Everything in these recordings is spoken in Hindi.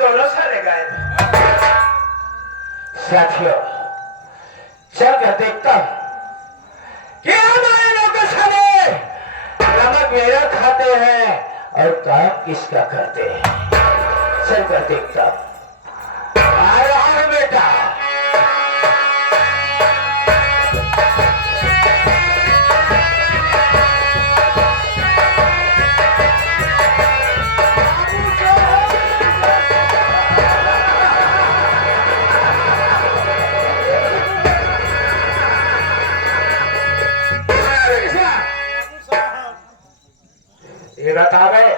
दोनों साले गायब। साथियों, चलकर देखता हूं कि हमारे लोग साले नमक मेरा खाते हैं और काम किसका करते हैं। चलकर देखता हूं। आ रहा हूं बेटा। ये बतावे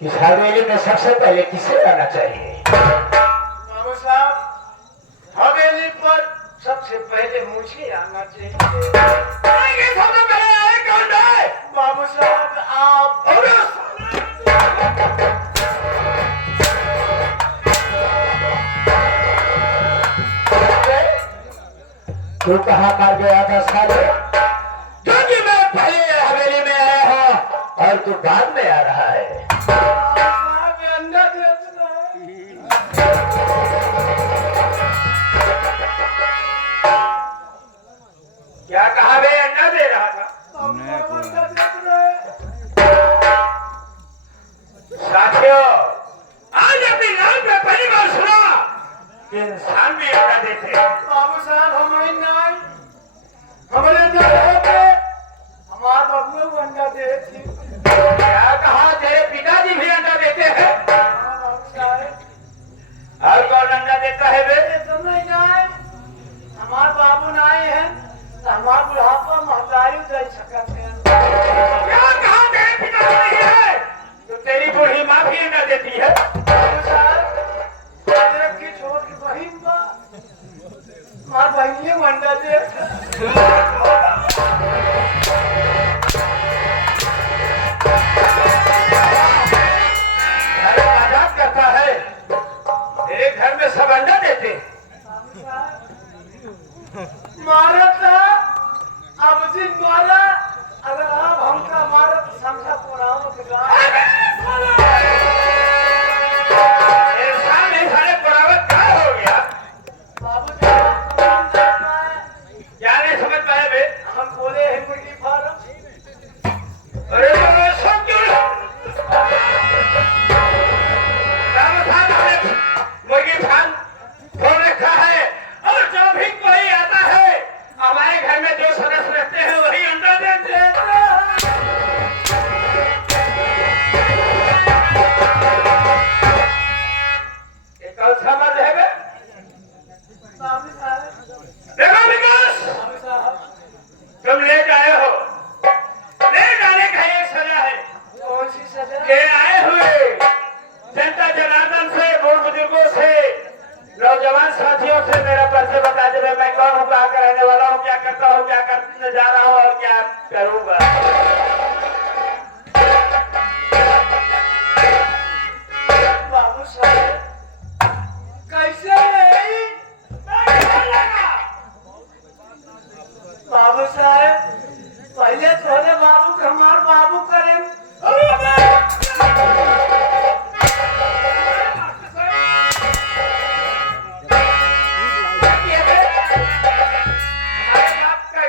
कि हवेली में सबसे पहले किसे आना चाहिए? बाबू साहब, हवेली पर सबसे पहले मुझे आना चाहिए। सबसे पहले आए कौन है? बाबू साहब आप। तू कहाँ कर गया था साले? क्योंकि मैं पहले हवेली में आया हूँ और तू बाद में आ रहा है। साहब ये अंडा बेचना है। क्या कहा बे? अंडा दे रहा था। अंडा बेचना है। साथियों, आज अपनी लाल में पहली बार सुना कि इंसान भी अंडा देते हैं। बाबू साहब हमारी नाई हमारे अंडा देते, हमारे बबुआ को अंडा देती। क्या कहा? तेरे पिताजी भी अंडा देते हैं? बाबू साहब और कौन अंडा देता है बे? ये तो नहीं नाई, हमारे बाबू नाई है तो हमारे बुढ़ापा महतारी दे सकते हैं। क्या कहा? तेरे पिताजी नहीं है तो तेरी बूढ़ी माँ भी अंडा देती है। बाबू साहब एक की छोट की बहिन बा, हमारे बहिनी को अंडा दे। अरे मजाक करता है? तेरे घर में सब अंडा देते हैं। मारा था अब जी मारा, अगर आप हमका मारा तो समझा पुराव के इंसान नहीं सारे बराबर क्या हो गया? बाबू जी क्या नहीं समझ पाए बे? हम बोले हैं मुर्गी फार्म। अरे तो सब क्यों? मुर्गी फार्म खोल रखा है और जो भी कोई आता है हमारे घर में जो सदस्य रहते हैं वही अंडा देते हैं। ये कौन सा मर्द है बे? बाबू साहब देखो विकास, बाबू साहब तुम ले जाए हो, ले जाने का एक सजा है। कौन सी सजा? ये आए हुए जनता जनार्दन से, बूढ़ बुजुर्गों से, नौजवान साथियों से मेरा परिचय बता दे। मैं कौन हूँ, कहाँ का रहने वाला हूँ, क्या करता हूँ, क्या करने जा रहा हूँ और क्या करूँगा। बाबू साहब कैसे है? बाबू साहब पहले थोड़े बाबू के हमार बाबू करें।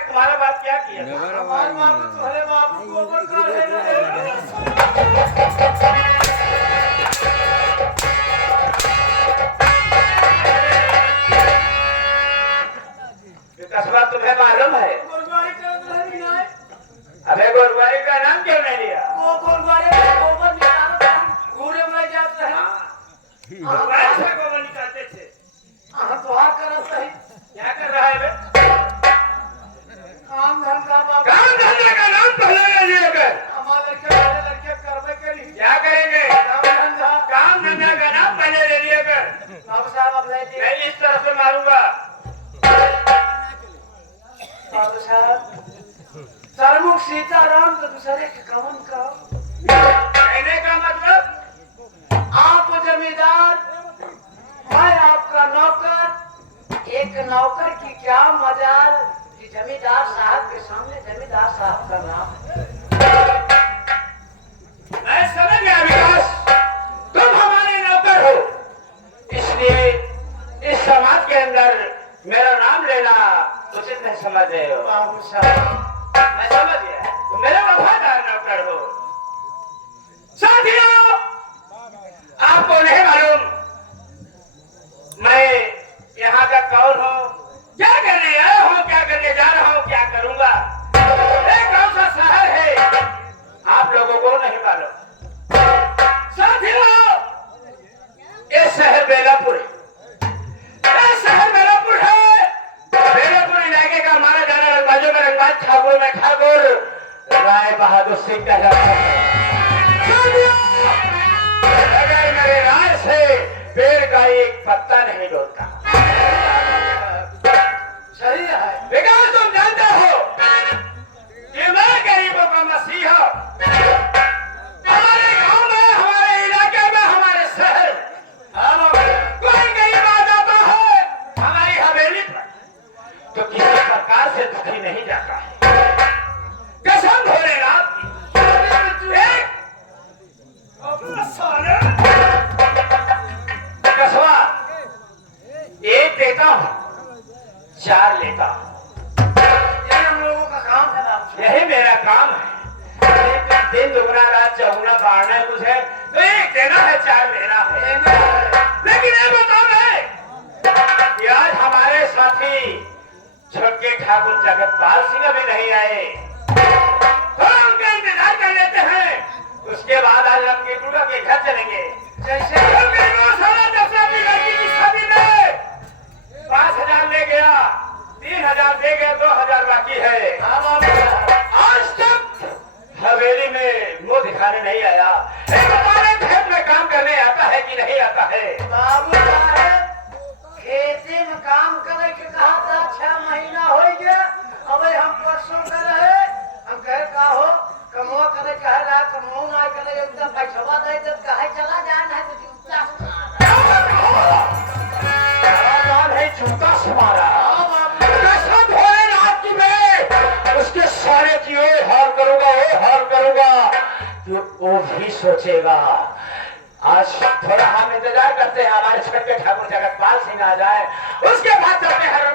तुम्हारा बात क्या किया? हमार बाबू थोड़े बाबू को ऊपर कर रहे हैं। कस्बा तुम्हें मालूम है? गुरुवारी कर रही है। अबे गुरुवारी का नाम क्यों नहीं लिया? वो गुरुवारी में गोबर निकालते हैं, घूरे में जाते हैं। गुरुवारी से गोबर निकालते थे। हाँ दुआ करत सही। क्या कर रहा है बे? काम धंधा बाबू काम धंधे का नाम पहले ले लिएगा। हमारे लड़के करवे के लिए क्या करेंगे? काम धंधा। काम धंधा का नाम पहले ले लिएगा। बाबू साहब अब ले मैं इस तरफ से मारूंगा। बाबू साहब सरमुख सीताराम तो दूसरे के कमन का कहने का मतलब आप जमींदार, मैं आपका नौकर। एक नौकर की क्या मजाल कि जमींदार साहब के सामने जमींदार साहब का नाम है। मैं समझ गया विकास, तुम हमारे समझ रहे हो? बाबू साहब मैं समझ गया, तुम मेरे वफादार नौकर हो। साथियों, आपको नहीं मालूम मैं यहाँ का कौन हूँ, क्या करने आया हूँ, क्या करने जा रहा हूँ, क्या करूंगा। ये कौन सा शहर है आप लोगों को नहीं मालूम। साथियों, ये शहर बेलापुर है। ये शहर बेलापुर है। बेलापुर इलाके का माना जाना रंगबाजों में रंगबाज, ठाकुर में ठाकुर, राय बहादुर सिंह का जाता है। अगर मेरे राय से पेड़ का एक पत्ता नहीं डोलता। सही है। विकास, तुम जानते हो कि मैं गरीबों का मसीहा। हमारे गांव में, हमारे इलाके में, हमारे शहर कोई गरीब आ जाता है हमारी हवेली पर तो किसी प्रकार से दुखी नहीं जाता है। कसम भोलेनाथ की, कसवा एक देता हूँ, चार लेता हूँ। ये हम लोगों का काम है बाबू साहब। यही मेरा काम है। दिन दुगना रात चौगुना बाढ़ना है मुझे, तो एक देना है, चार लेना है। लेकिन ये बताओ मैं कि आज हमारे साथी छोटे ठाकुर जगतपाल सिंह अभी नहीं आए, थोड़ा उनका इंतजार कर लेते हैं। उसके बाद आज हम के टूटा के घर चलेंगे। जैसे जब से अपनी लड़की की शादी में 5,000 ले गया, 3,000 दे गया, 2,000 बाकी है। हाँ बाबू साहब। आज तक हवेली में मुंह दिखाने नहीं आया। हमारे खेत में काम करने आता है कि नहीं आता है? बाबू साहब, खेती में काम करे के कहा था 6 महीना हो गया। अब हम परसों कर रहे, हम कहे का हो कमवा करे कहे रहा, कमाऊ ना करे एकदम पैसा दे दे कहे चला जाना है तो जूता है जूता से मारा। कसम भोलेनाथ की मैं उसके सारे की ओर हार करूंगा, वो हार करूंगा कि वो भी सोचेगा। आज थोड़ा हम इंतजार करते हैं हमारे छोटे ठाकुर जगतपाल सिंह आ जाए, उसके बाद अपने हर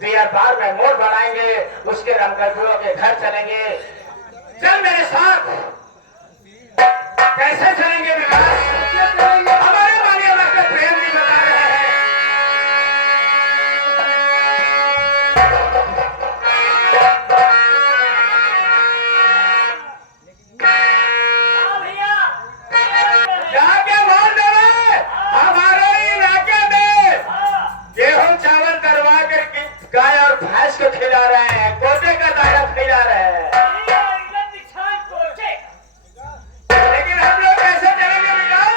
बियर बार में मोड़ बढ़ाएंगे, उसके रंगगढ़ियों के घर चलेंगे। चल मेरे साथ। कैसे चलेंगे विकास? हमारे माननीय डॉक्टर प्रेम जी बता रहे हैं। जाके बोल देवे हमारे इलाके में गेहूं चावल करवा कर गाय और भैंस को खिला रहे हैं, कोटे का दाना खिला रहे हैं। लेकिन हम लोग कैसे चलेंगे विकास?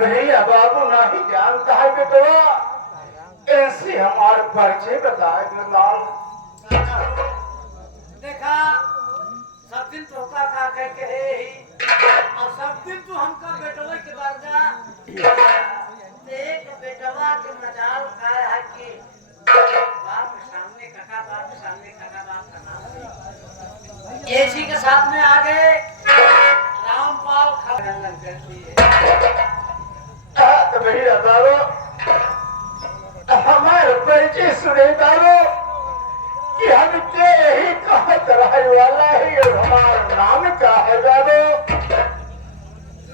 भैया बाबू नहीं जानता है बेटवा, ऐसे हमारे परिचय बताए लाल। देखा सब दिन तोहका खा कह के है ही और सब दिन तू हमका बेटवा के बारगा देख बेटवा के मजाल का है कि बाप के सामने काका बाप के सामने काका बाप का नाम इसी के साथ में आ गए रामपाल खड़गन करती है। तो भैया बाबू हमारे परिचय सुने बाबू कि हम के ही कहत रहे वाला है और हमारा नाम क्या है बाबू।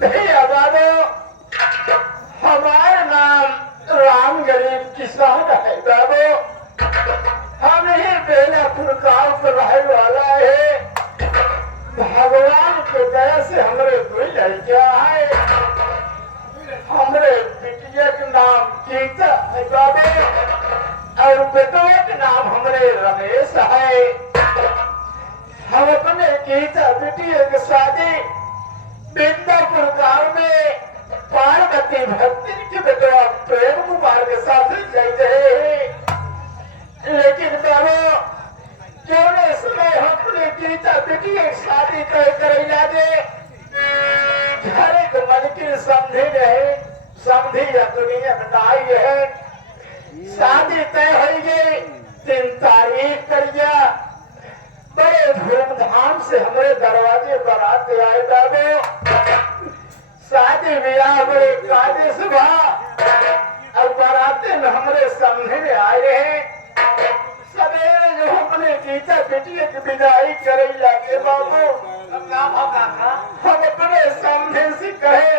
भैया बाबू हमारा नाम राम गरीब किसान है बाबू। हम ही बेलापुर गांव पर रहे वाला है। भगवान के दया से हमारे कोई लड़कियां है। हमारे बिटिया के नाम गीता है बाबू और बेटवा के नाम हमारे रमेश है। हम अपने गीता बिटिया के शादी बिंदापुर गांव में पार्वती भक्ति के बेटवा प्रेम कुमार के साथ जाते हैं। लेकिन बाबू क्यों ने समय हम अपने गीता बिटिया की शादी तय करेला दे घर के मन की समझी रहे समझी या दुनिया बताई है। शादी तय हो गई 3 तारीख करिया बड़े धूमधाम से हमारे दरवाजे बारात आए बाबू। शादी ब्याह बड़े काजे सुबह और बाराते में हमारे सामने में आए हैं। सवेरे जो अपने गीता बिटिया की विदाई करे लगे बाबू हम अपने समझे से कहे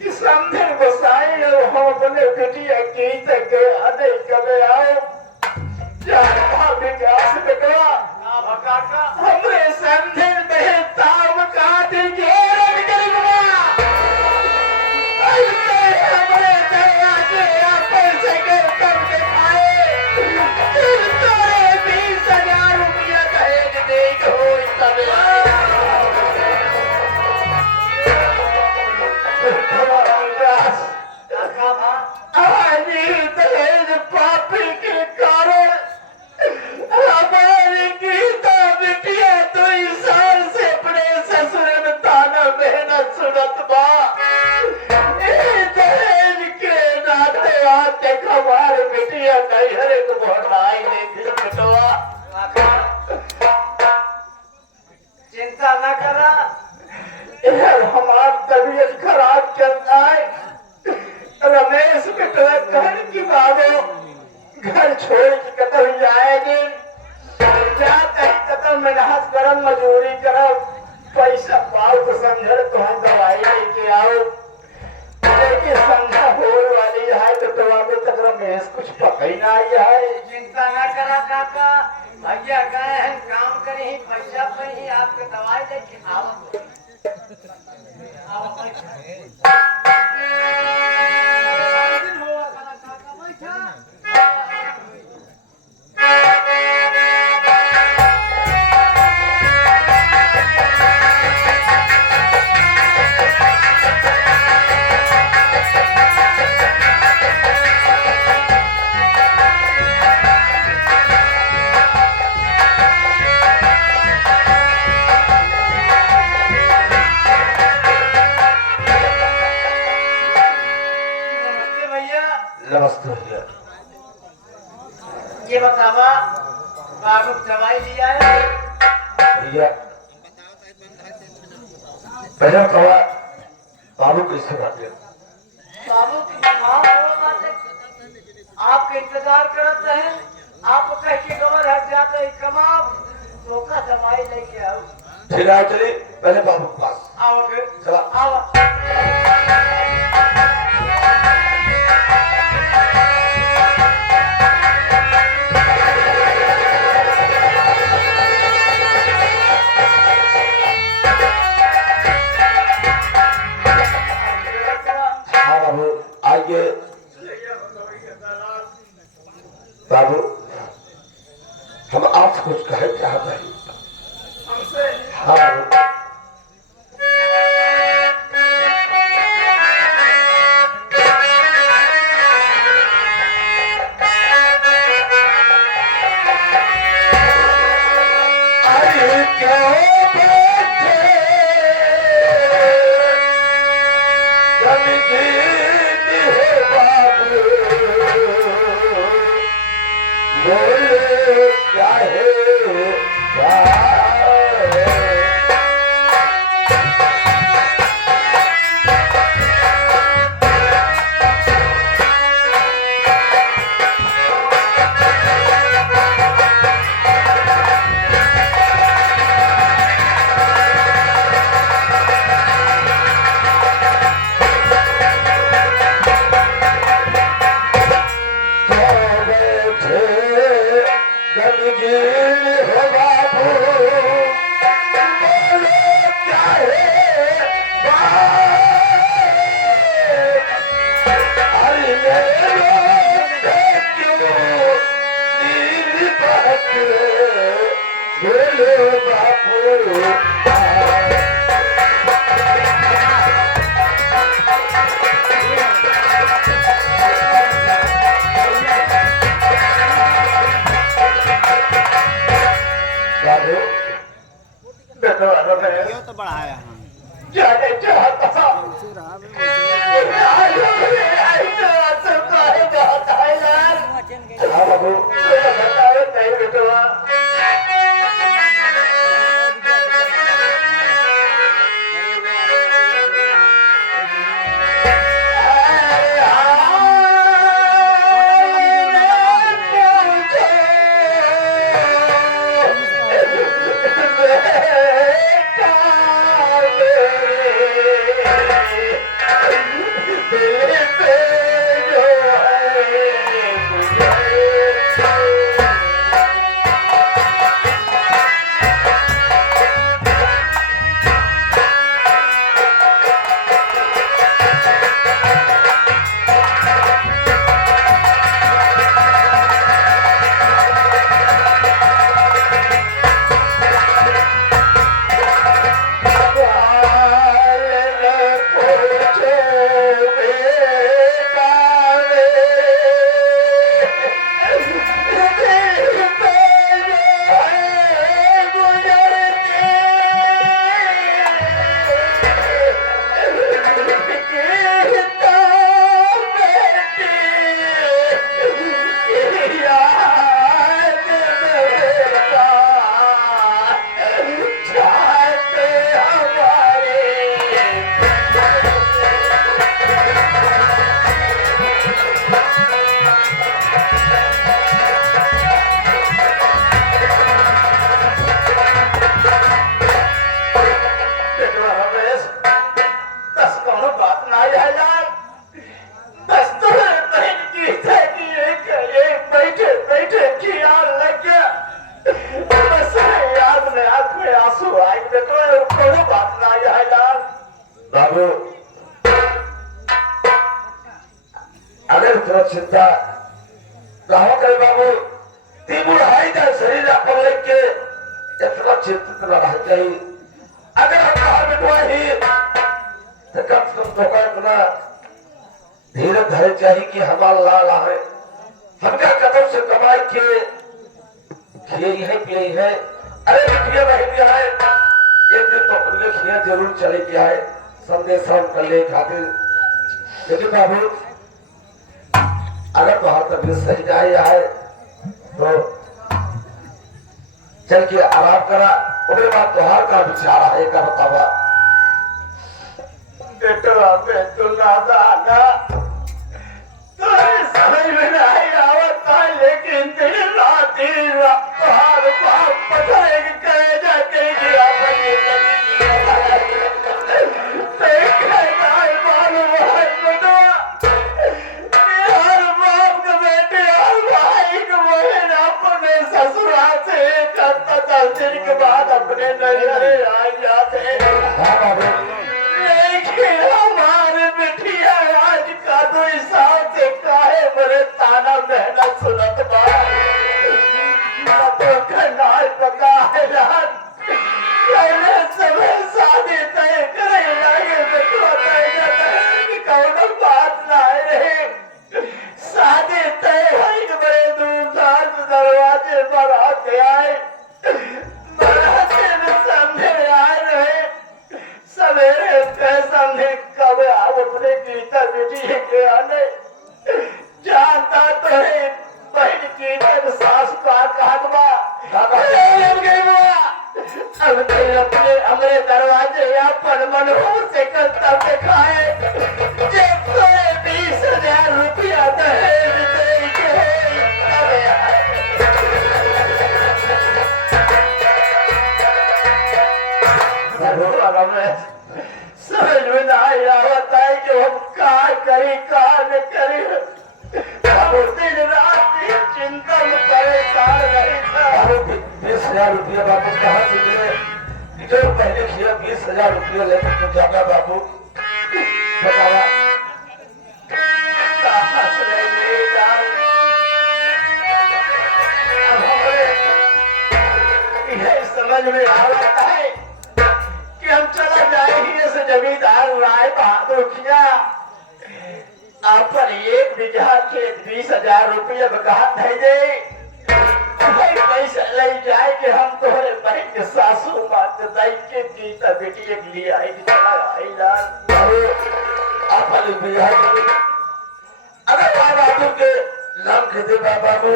कि समझे गोसाई और हम अपने बिटिया गीता के अदय करे आओ विकास बेटवा हमरे समझे में ताव का दीजिए हमारे दया के पैसे के तब दिखाए 20,000 रुपया दहेज दे हो दहेज पापी के कारण हमारी गीता बिटिया 2 साल से अपने ससुर में ताना मेहनत सुनत बा। दहेज के नाते आते हमारे बिटिया नैहरे को भरवाई नहीं थी बेटवा। चिंता न करा हमारा तबीयत खराब चलता है। रमेश बेटवा घर की बाबू घर छोड़ के कतल जाएंगे जाते ही कतल मेहनत करम मजदूरी करो पैसा पाओ तो समझ तो हम दवाई लेके आओ। लेकिन समझा होने वाली है तो अभी तक रमेश कुछ पता ही ना आई है। चिंता न करा काका भैया गए हैं काम करे ही पैसा पर ही आपके दवाई लेके आओ। नमस्ते भैया। ये बतावा बाबू दवाई लिया है भैया पहला कहा बाबू कैसे बात है बाबू की बुखार हो बात है आपके इंतजार करते हैं आप कह के गवर हट जाते हैं कमाब तो का दवाई लेके आओ। फिर आओ चलिए पहले बाबू के पास आओ फिर चला आओ। आइए बाबू हम आपसे कुछ कहे चाहते हैं। हाँ बाबू क्यों बैठे गमगीन हो बाबू, बोले क्या है गमगीन हो बाबू, बोले क्या है अरे मेरे क्यों नील बहके, बोलो बापू बाबू। तो बढ़ाया जाने चाहता हाँ बाबू, बताओ नहीं बेटवा। बाबू अगर सुरक्षितता रहो करे बाबू, ती बुढ़ाई का शरीर अपन लेके सुरक्षित रह चाहिए। अगर हम बाहर बिठवा ही तो कम से कम धोखा इतना धीरे धैर्य चाहिए कि हमारा लाल है हमका कदम से कमाई के खिए है पिए है। अरे खिया नहीं दिया है, एक दिन तो अपने खिया जरूर चले गया है संदेश हम कर ले खातिर। लेकिन बाबू अगर बाहर तबीयत सही जाए है तो चल के आराम करा, उसके बाद त्योहार का विचार है का बतावा। बेटा मैं तो नादाना तो समझ में नहीं आवता, लेकिन दिन रात त्योहार बाप पता है कि कहे जाते कि आपकी के बाद अपने नजरे आ जाते, लेकिन हमारे बिटिया आज का तो हिसाब से काहे बड़े ताना बहना सुनत बा तो कनाल पका है रात पहले समय शादी तय करे लगे बेटवा तय जाता कि कौन बात ना रहे। शादी तय है कि बड़े धूमधाम से दरवाजे पर आते आए, बराते में मनोहर से करता दिखाए जब तो 20,000 रुपया दहेज देंगे। अरे समझ में ना आ रहा होता है कि हम क्या करी क्या न करी। हम दिन रात चिंता में परेशान रहे था। 20,000 रुपया बाबू कहाँ से मिले? जो पहले किया 20,000 रुपया लेकर तो जाना बाबू बताया कहाँ से ले जाऊं? अब हमें यह समझ में आ रहा है कि हम चला जाए ही ऐसे जमींदार राय बहादुर किया आप पर 1 बीघा खेत 20,000 रुपया बकात है दे पैसा ले जाए कि हम तोहरे बहन के सासू माते दाई के गीता बेटी के लिए आई कि चला आई लाल आप वाली बीघा अगर बाबू के नाम के दे बाबू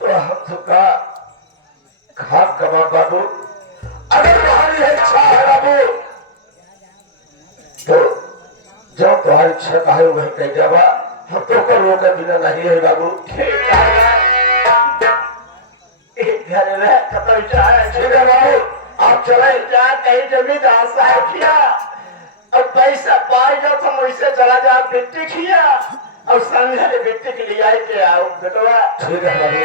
तो हम सुखा खाक कमा बाबू। अगर तुम्हारी इच्छा है बाबू तो जो तुम्हारी इच्छा का है वही कह जावा। हम तो कर रोके बिना नहीं है बाबू। ठीक है घर में खत्म जाए। ठीक है बाबू आप चले जा कहीं जमींदार साहब किया और पैसा पाए जाओ तो मुझसे चला जा बेटी किया और संघ बेटी के लिए आए के आओ बेटवा। ठीक है बाबू।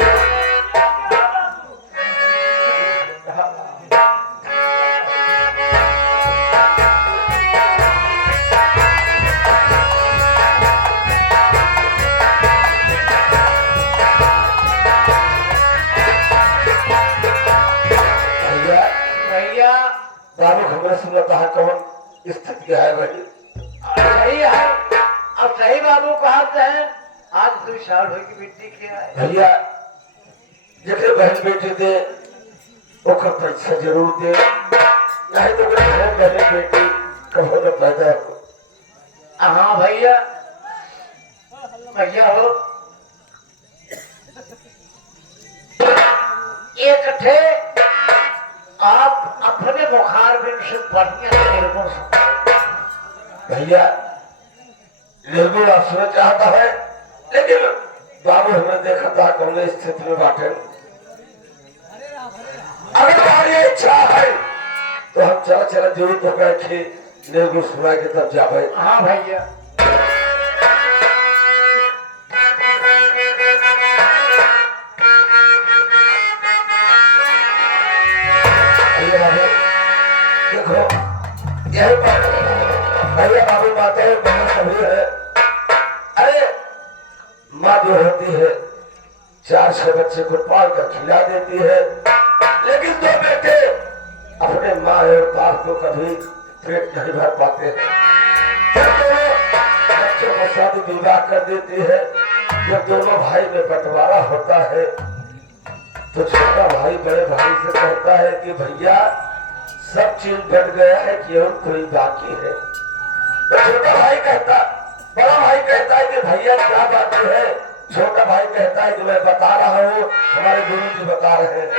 बाबू खबर सुना कहा कौन स्थिति है भाई? सही है अब सही बाबू कहते हैं आज 2 साल हो की बेटी किया है भैया जैसे बहन बेटी दे ओकर पैसा जरूर दे नहीं तो बहन बेटी कभी न पैदा हो। हाँ भैया भैया हो एक थे आप अपने बुखार में से बढ़िया निर्गुण भैया निर्गुण आसुर चाहता है लेकिन बाबू हमें देखा था कौन स्थिति में बाटे। अगर हमारी इच्छा है तो हम चला चला जरूर तो बैठे निर्गुण सुना के तब जावे। हाँ भैया देखो यही भैया बाबू माता है बहन सभी है। अरे माँ जो होती है 4-6 बच्चे को पाल कर खिला देती है लेकिन 2 बेटे अपने माँ और बाप को कभी पेट नहीं भर पाते हैं। जब दोनों बच्चों को शादी विवाह कर देती है जब दोनों भाई में बंटवारा होता है तो छोटा भाई बड़े भाई से कहता है कि भैया सब चीज बन गया है कि और कोई बाकी है। तो छोटा भाई कहता बड़ा भाई कहता है कि भैया क्या बात है? छोटा भाई कहता है कि मैं बता रहा हूँ हमारे गुरु जी बता रहे हैं।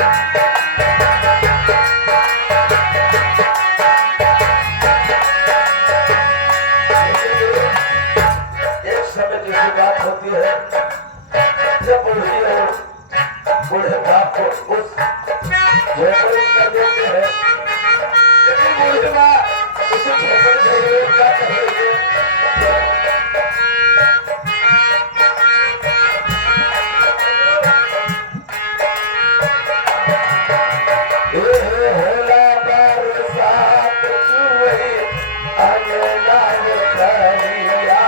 एक समय जैसी बात होती है जब बूढ़ी और बूढ़े बाप को उस झोपड़ी कर देते हैं, लेकिन बूढ़ी माँ उस झोपड़ी से क्या करेगी? होला बरसात चुई अंगना में करिया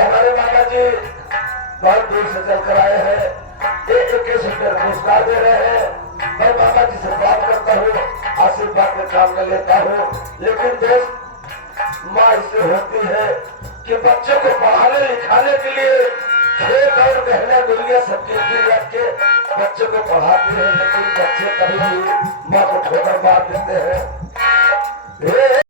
हमारे माता जी बहुत दूर से चल कर आए हैं, एक पुरस्कार दे रहे हैं। मैं माता जी से बात करता हूँ, आशीर्वाद में काम में लेता हूँ, लेकिन दोस्त माँ इससे होती है कि बच्चों को पढ़ाने लिखाने के लिए खेत और गहना गुड़िया सबके रख के बच्चों को पढ़ाते हैं, लेकिन बच्चे कभी भी माँ को ठोकर मार देते हैं।